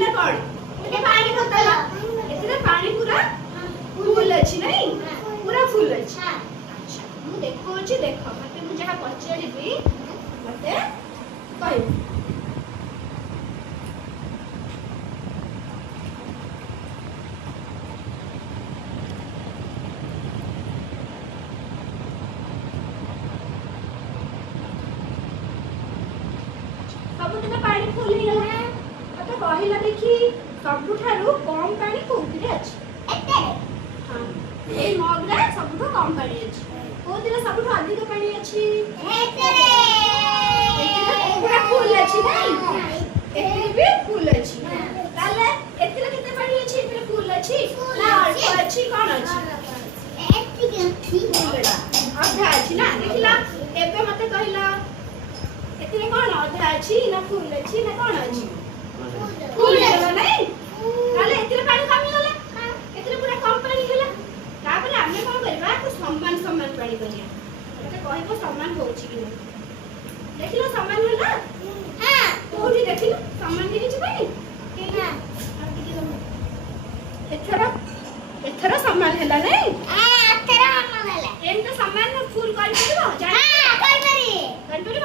ଏଥିରେ କଣ ଟିକେ ପାଣି ପକେଇଲା ଏଥିରେ ପାଣି ପୁରା ଫୁଲ ଅଛି ନାଇଁ ପୁରା ଫୁଲ ଅଛି। ଆଚ୍ଛା ମୁଁ ଦେଖଉଛି ଦେଖ ମତେ ମୁଁ ଯାହା ପଚାରିବି ମତେ କହିବ। ସବୁଥିରେ ପାଣି ଫୁଲ ହେଇଗଲା ମତେ କହିଲା ଦେଖି ସବୁଠାରୁ କମ ପାଣି କୋଉଥିରେ ଅଛି? ହଁ ଏଇ ମଗରେ ସବୁଠୁ କମ ପାଣି ଅଛି। କୋଉଥିରେ ସବୁଠୁ ଅଧିକ ପାଣି ଅଛି? ଏଥିରେ ପୁରା ଫୁଲ ଅଛି ନାଇଁ ଏଥିରେ ବି ଫୁଲ ଅଛି। ତାହେଲେ ଏଥିରେ କେତେ ପାଣି ଅଛି? ଏଥିରେ ଫୁଲ ଅଛି ନା ଅଳ୍ପ ଅଛି କଣ ଅଛି? ଅଧା ଅଛି ନା ଦେଖିଲା। ଏବେ ମତେ କହିଲା ଏଥିରେ କଣ ଅଧା ଅଛି ନା ଫୁଲ ଅଛି ନା କଣ ଅଛି? ଫୁଲ ହେଇଗଲା ନାଇଁ ତାହେଲେ ଏଥିରେ ପାଣି କମିଗଲା ଏଥିରେ ପୁରା କମ ପାଣି ହେଲା। ତାପରେ ଆମେ କଣ କରିବା ସମାନ ସମାନ ପାଣି କରିବା। ମତେ କହିବ ସମାନ ହଉଛି କି ନାହିଁ। ଦେଖିଲ ସମାନ ହେଲା କୋଉଠି ଦେଖିଲ ସମାନ ହେଇଛି ପାଣି ଏଥର ଏଥର ସମାନ ହେଲା ନାଇଁ ଏମିତି ସମାନ ଫୁଲ କରିପାରିବ ଜାଣିପାରିବ।